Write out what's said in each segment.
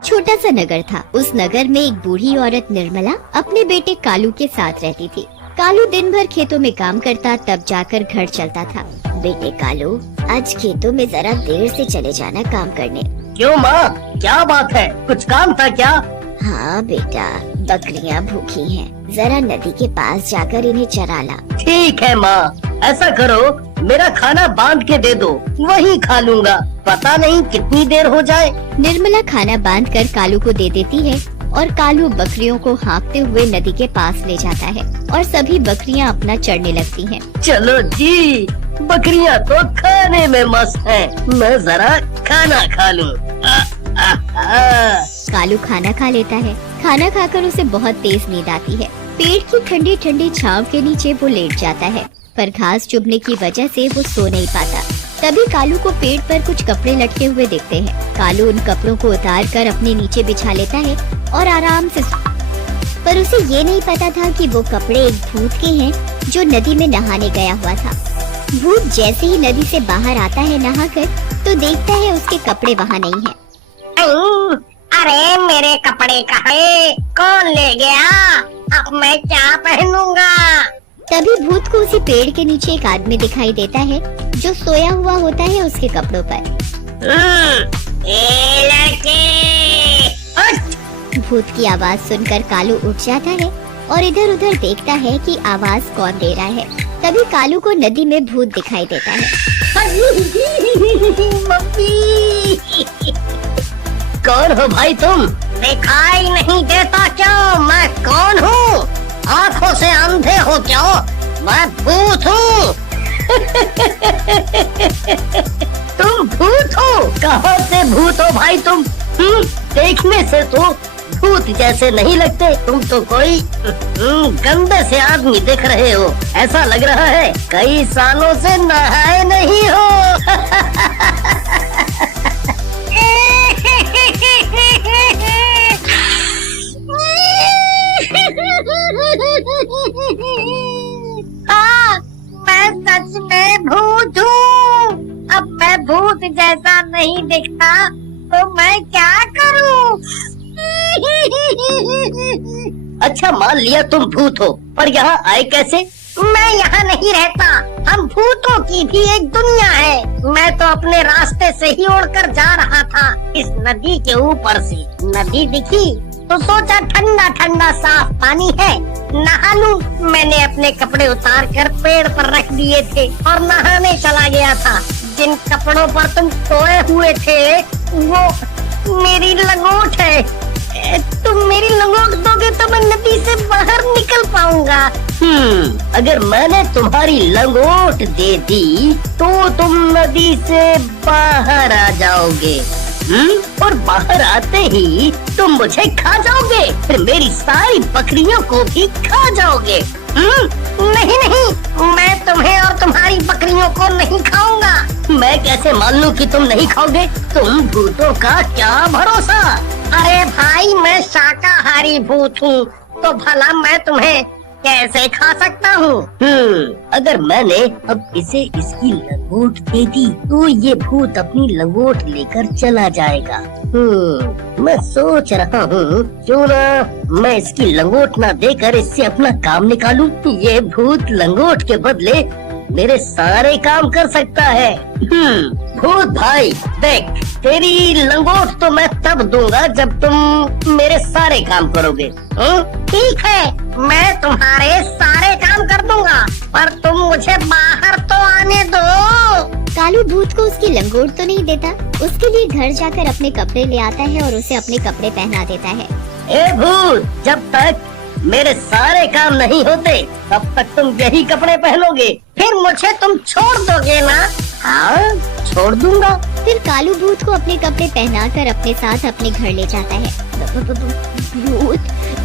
छोटा सा नगर था। उस नगर में एक बूढ़ी औरत निर्मला अपने बेटे कालू के साथ रहती थी। कालू दिन भर खेतों में काम करता, तब जाकर घर चलता था। बेटे कालू, आज खेतों में जरा देर से चले जाना काम करने। क्यों माँ, क्या बात है? कुछ काम था क्या? हाँ बेटा, बकरियाँ भूखी हैं, जरा नदी के पास जाकर इन्हें चरा ला। ठीक है माँ, ऐसा करो, मेरा खाना बांध के दे दो, वही खा लूँगा। पता नहीं कितनी देर हो जाए। निर्मला खाना बांध कर कालू को दे देती है और कालू बकरियों को हाँकते हुए नदी के पास ले जाता है और सभी बकरियां अपना चढ़ने लगती हैं। चलो जी, बकरियां तो खाने में मस्त हैं। मैं जरा खाना खा लूं। कालू खाना खा लेता है। खाना खाकर उसे बहुत तेज नींद आती है। पेड़ की ठंडी ठंडी छांव के नीचे वो लेट जाता है, पर घास चुभने की वजह से वो सो नहीं पाता। तभी कालू को पेड़ पर कुछ कपड़े लटके हुए दिखते हैं। कालू उन कपड़ों को उतार कर अपने नीचे बिछा लेता है और आराम से पर उसे ये नहीं पता था कि वो कपड़े एक भूत के हैं जो नदी में नहाने गया हुआ था। भूत जैसे ही नदी से बाहर आता है नहाकर, तो देखता है उसके कपड़े वहाँ नहीं हैं। अरे मेरे कपड़े कहाँ? कौन ले गया? अब मैं क्या पहनूंगा? तभी भूत को उसी पेड़ के नीचे एक आदमी दिखाई देता है जो सोया हुआ होता है उसके कपड़ों पर। ए लड़के! भूत की आवाज सुनकर कालू उठ जाता है और इधर उधर देखता है कि आवाज कौन दे रहा है। तभी कालू को नदी में भूत दिखाई देता है। मम्मी! कौन हो भाई तुम? दिखाई नहीं देता क्यों? मैं कौन हूँ? आँखों से अंधे हो क्यों? मैं भूत हूँ। तुम भूत हो? कहाँ से भूत हो भाई तुम? देखने से तो भूत जैसे नहीं लगते। तुम तो कोई गंदे से आदमी दिख रहे हो। ऐसा लग रहा है कई सालों से नहाए नहीं हो। मैं सच में भूत हूँ। अब मैं भूत जैसा नहीं दिखता तो मैं क्या करूँ? अच्छा, मान लिया तुम भूत हो, पर यहाँ आए कैसे? मैं यहाँ नहीं रहता। हम भूतों की भी एक दुनिया है। मैं तो अपने रास्ते से ही उड़कर जा रहा था इस नदी के ऊपर से। नदी दिखी तो सोचा ठंडा ठंडा साफ पानी है, नहा लूं। मैंने अपने कपड़े उतार कर पेड़ पर रख दिए थे और नहाने चला गया था। जिन कपड़ों पर तुम सोए हुए थे वो मेरी लंगोट है। तुम मेरी लंगोट दोगे तो मैं नदी से बाहर निकल पाऊंगा। अगर मैंने तुम्हारी लंगोट दे दी तो तुम नदी से बाहर आ जाओगे। और बाहर आते ही तुम मुझे खा जाओगे, फिर मेरी सारी बकरियों को भी खा जाओगे। नहीं नहीं, मैं तुम्हें और तुम्हारी बकरियों को नहीं खाऊंगा। मैं कैसे मान लूं कि तुम नहीं खाओगे? तुम भूतों का क्या भरोसा? अरे भाई, मैं शाकाहारी भूत हूँ, तो भला मैं तुम्हें कैसे खा सकता हूँ? अगर मैंने अब इसे इसकी लंगोट दे दी तो ये भूत अपनी लंगोट लेकर चला जाएगा। मैं सोच रहा हूँ क्यों ना मैं इसकी लंगोट ना देकर इससे अपना काम निकालूं। ये भूत लंगोट के बदले मेरे सारे काम कर सकता है। भूत भाई देख, तेरी लंगोट तो मैं तब दूंगा जब तुम मेरे सारे काम करोगे। ठीक है, मैं तुम्हारे सारे काम कर दूंगा, पर तुम मुझे बाहर तो आने दो। कालू भूत को उसकी लंगोट तो नहीं देता, उसके लिए घर जाकर अपने कपड़े ले आता है और उसे अपने कपड़े पहना देता है। ए भूत, जब तक मेरे सारे काम नहीं होते तब तक तुम यही कपड़े पहनोगे। फिर मुझे तुम छोड़ दोगे ना? हाँ, छोड़ दूंगा। फिर कालू भूत को अपने कपड़े पहनाकर अपने साथ अपने घर ले जाता है। भूत,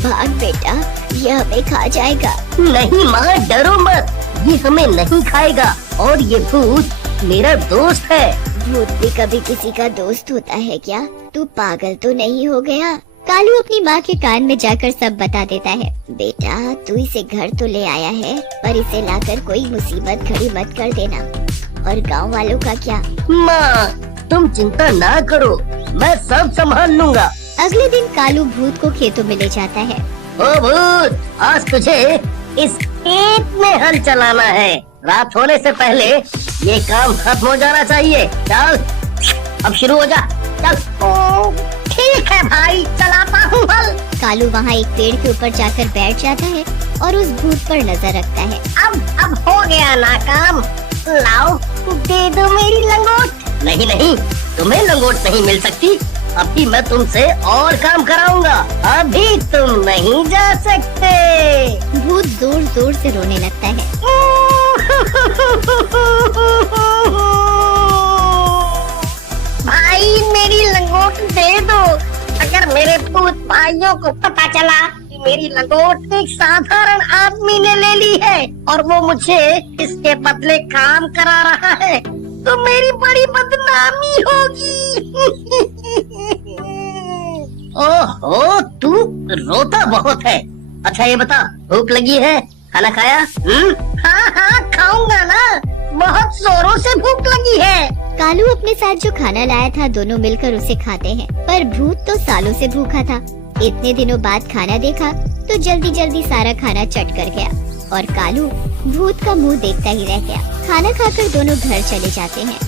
भाग बेटा, ये हमें खा जाएगा। नहीं माँ, डरो मत, ये हमें नहीं खाएगा और ये भूत मेरा दोस्त है। भूत भी कभी किसी का दोस्त होता है क्या? तू पागल तो नहीं हो गया? कालू अपनी माँ के कान में जाकर सब बता देता है। बेटा, तू इसे घर तो ले आया है, पर इसे लाकर कोई मुसीबत खड़ी मत कर देना। और गांव वालों का क्या? माँ, तुम चिंता ना करो, मैं सब संभाल लूंगा। अगले दिन कालू भूत को खेतों में ले जाता है। ओ भूत, आज तुझे इस खेत में हल चलाना है। रात होने से पहले ये काम खत्म हो जाना चाहिए। चल अब शुरू हो जा, चल। ओ, ठीक है भाई, चलाता हूँ हल। कालू वहाँ एक पेड़ के ऊपर जाकर बैठ जाता है और उस भूत पर नजर रखता है। अब हो गया ना काम। लाओ दे दो मेरी लंगोट। नहीं नहीं, तुम्हें लंगोट नहीं मिल सकती। अभी मैं तुमसे और काम कराऊंगा। अभी तुम नहीं जा सकते। भूत जोर जोर से रोने लगता है। भाई मेरी लंगोट दे दो। अगर मेरे भूत भाइयों को पता चला कि मेरी लंगोट एक साधारण आदमी ने ले ली है और वो मुझे इसके बदले काम करा रहा है, तो मेरी बड़ी बदनामी होगी। ओहो, तू रोता बहुत है। अच्छा ये बता, भूख लगी है? खाना खाया? हाँ खाऊंगा ना, बहुत जोरों से भूख लगी है। कालू अपने साथ जो खाना लाया था दोनों मिलकर उसे खाते हैं, पर भूत तो सालों से भूखा था। इतने दिनों बाद खाना देखा तो जल्दी जल्दी सारा खाना चट कर गया और कालू भूत का मुंह देखता ही रह गया। खाना खाकर दोनों घर चले जाते हैं।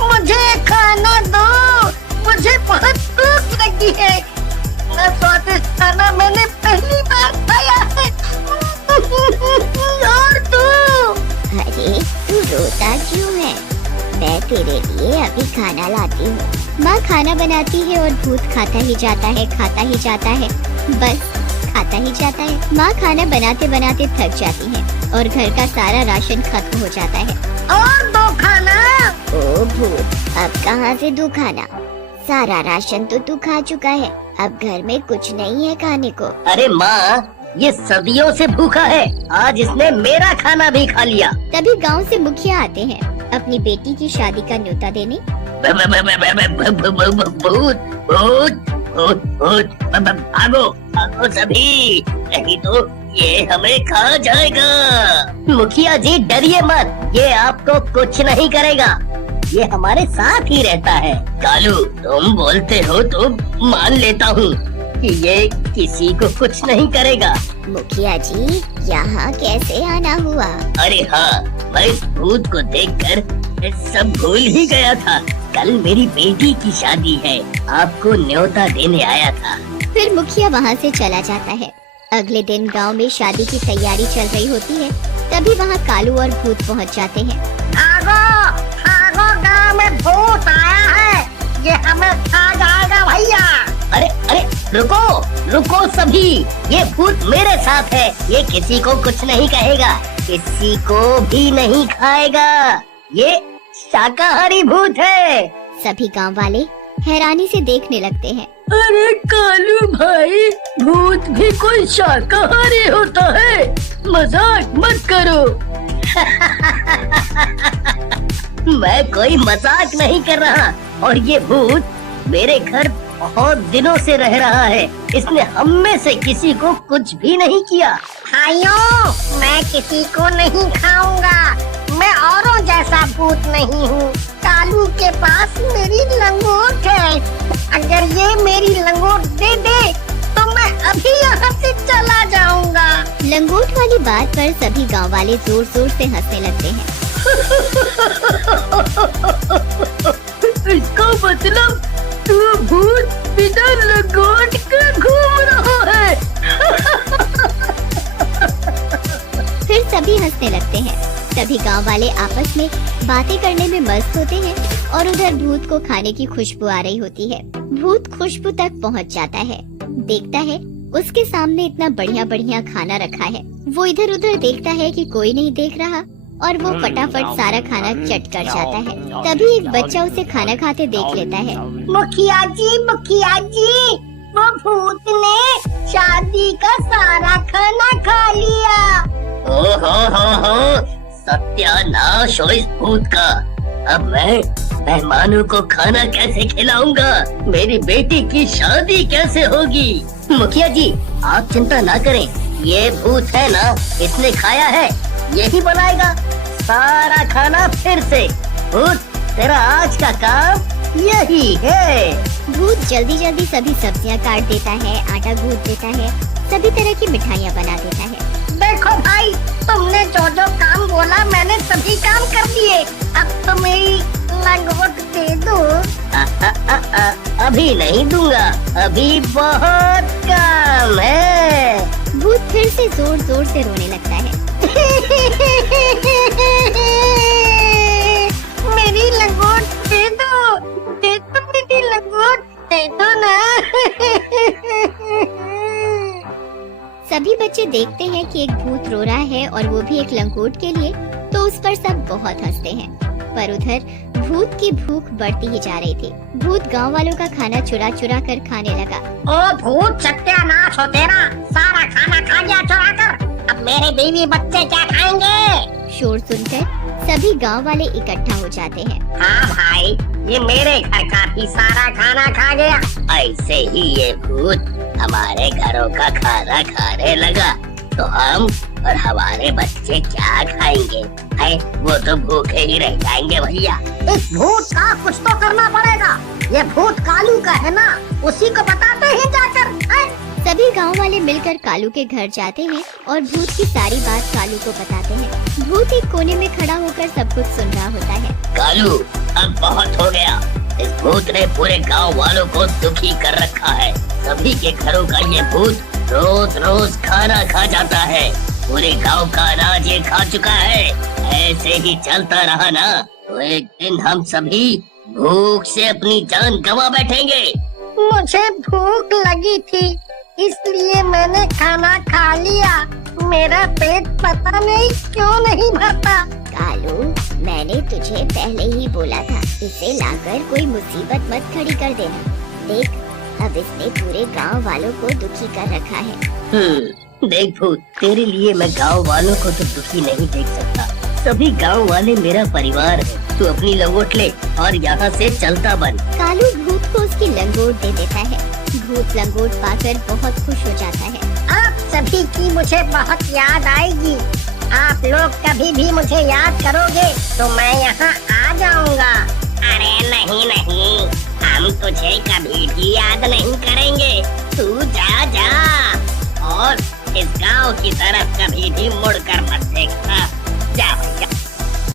मुझे खाना दो, मुझे बहुत भूख लगी है। इतना स्वादिष्ट खाना मैंने पहली बार खाया है। और तू? अरे तू रोता क्यों है? मैं तेरे लिए अभी खाना लाती हूँ। माँ खाना बनाती है और भूत खाता ही जाता है, खाता ही जाता है, बस खाता ही जाता है। माँ खाना बनाते बनाते थक जाती है और घर का सारा राशन खत्म हो जाता है। और दो खाना। ओ भूत, अब कहाँ से दूं खाना? सारा राशन तो तू खा चुका है, अब घर में कुछ नहीं है खाने को। अरे माँ, ये सदियों से भूखा है, आज इसने मेरा खाना भी खा लिया। तभी गांव से मुखिया आते हैं अपनी बेटी की शादी का न्योता देने। भूत भूत भूत भूत, भागो भागो सभी, नहीं तो ये हमें खा जाएगा। मुखिया जी डरिए मत, ये आपको कुछ नहीं करेगा, ये हमारे साथ ही रहता है। कालू, तुम बोलते हो तो मान लेता हूँ कि ये किसी को कुछ नहीं करेगा। मुखिया जी, यहाँ कैसे आना हुआ? अरे हाँ, मैं इस भूत को देखकर सब भूल ही गया था। कल मेरी बेटी की शादी है, आपको न्योता देने आया था। फिर मुखिया वहाँ से चला जाता है। अगले दिन गांव में शादी की तैयारी चल रही होती है, तभी वहाँ कालू और भूत पहुँच जाते हैं। भागो भागो, गाँव में भूत आया है, ये हमें खा जाएगा भैया। अरे अरे, रुको रुको सभी, ये भूत मेरे साथ है, ये किसी को कुछ नहीं कहेगा, किसी को भी नहीं खाएगा, ये शाकाहारी भूत है। सभी गांव वाले हैरानी से देखने लगते हैं। अरे कालू भाई, भूत भी कोई शाकाहारी होता है? मजाक मत करो। मैं कोई मजाक नहीं कर रहा, और ये भूत मेरे घर बहुत दिनों से रह रहा है, इसने हम में से किसी को कुछ भी नहीं किया। भाइयों, मैं किसी को नहीं खाऊंगा, मैं औरों जैसा भूत नहीं हूँ। कालू के पास मेरी लंगोट है, अगर ये मेरी लंगोट दे दे तो मैं अभी यहाँ से चला जाऊंगा। लंगोट वाली बात पर सभी गांव वाले जोर जोर से हंसने लगते हैं। इसका मतलब तू भूत बिना लंगोट के घूम रहा है। फिर सभी हंसने लगते हैं। सभी गांव वाले आपस में बातें करने में मस्त होते हैं और उधर भूत को खाने की खुशबू आ रही होती है। भूत खुशबू तक पहुंच जाता है, देखता है उसके सामने इतना बढ़िया बढ़िया खाना रखा है। वो इधर उधर देखता है कि कोई नहीं देख रहा और वो फटाफट सारा खाना चट कर जाता है। तभी एक बच्चा उसे खाना खाते देख लेता है। मुखिया जी, वो भूत ने शादी का सारा खाना खा लिया। ओहो, सत्यानाश हो इस भूत का। अब मैं मेहमानों को खाना कैसे खिलाऊंगा? मेरी बेटी की शादी कैसे होगी? मुखिया जी, आप चिंता ना करें, ये भूत है ना, इसने खाया है, यही बनाएगा सारा खाना फिर से। भूत, तेरा आज का काम यही है। भूत जल्दी जल्दी सभी सब्जियां काट देता है, आटा गूंथ देता है, सभी तरह की मिठाइयाँ बना देता है। देखो भाई, तुमने जो जो काम बोला मैंने सभी काम कर दिए। अब तो मेरी लंगोट दे दो। अभी नहीं दूंगा, अभी बहुत काम है। भूत फिर से जोर जोर से रोने लगता है। मेरी लंगोट दे दो, दे दो मेरी लंगोट, दे दो ना। सभी बच्चे देखते हैं कि एक भूत रो रहा है और वो भी एक लंगोट के लिए, तो उस पर सब बहुत हंसते हैं। पर उधर भूत की भूख बढ़ती ही जा रही थी। भूत गांव वालों का खाना चुरा चुरा कर खाने लगा। ओ भूत सत्यानाश हो तेरा, सारा खाना खा गया चुरा कर। अब मेरे बीवी बच्चे क्या खाएंगे? शोर सुनकर सभी गांव वाले इकट्ठा हो जाते हैं। हाँ भाई, ये मेरे घर का भी सारा खाना खा गया। ऐसे ही ये भूत हमारे घरों का खाना खाने लगा तो हम और हमारे बच्चे क्या खाएंगे? है वो तो भूखे ही रह जाएंगे भैया। इस भूत का कुछ तो करना पड़ेगा। ये भूत कालू का है ना, उसी को बताते हैं जाकर। है? सभी गांव वाले मिलकर कालू के घर जाते हैं और भूत की सारी बात कालू को बताते हैं। भूत एक कोने में खड़ा होकर सब कुछ सुन रहा होता है। कालू, अब बहुत हो गया। इस भूत ने पूरे गांव वालों को दुखी कर रखा है। सभी के घरों का ये भूत रोज रोज खाना खा जाता है। पूरे गांव का अनाज ये खा चुका है। ऐसे ही चलता रहा ना तो एक दिन हम सभी भूख से अपनी जान गंवा बैठेंगे। मुझे भूख लगी थी, इसलिए मैंने खाना खा लिया। मेरा पेट पता नहीं क्यों नहीं भरता। कालू, मैंने तुझे पहले ही बोला था, इसे लाकर कोई मुसीबत मत खड़ी कर देना। देख, अब इसने पूरे गांव वालों को दुखी कर रखा है। देख भूत, तेरे लिए मैं गांव वालों को तो दुखी नहीं देख सकता। सभी गांव वाले मेरा परिवार है। तू अपनी लंगोट ले और यहाँ से चलता बन। कालू भूत को उसकी लंगोट दे देता है। भूत लंगोट पाकर बहुत खुश हो जाता है। आप सभी की मुझे बहुत याद आएगी। आप लोग कभी भी मुझे याद करोगे तो मैं यहाँ आ जाऊँगा। अरे नहीं नहीं, हम तुझे कभी भी याद नहीं करेंगे। तू जा जा और इस गांव की तरफ कभी भी मुड़कर मत देखना। जा भैया।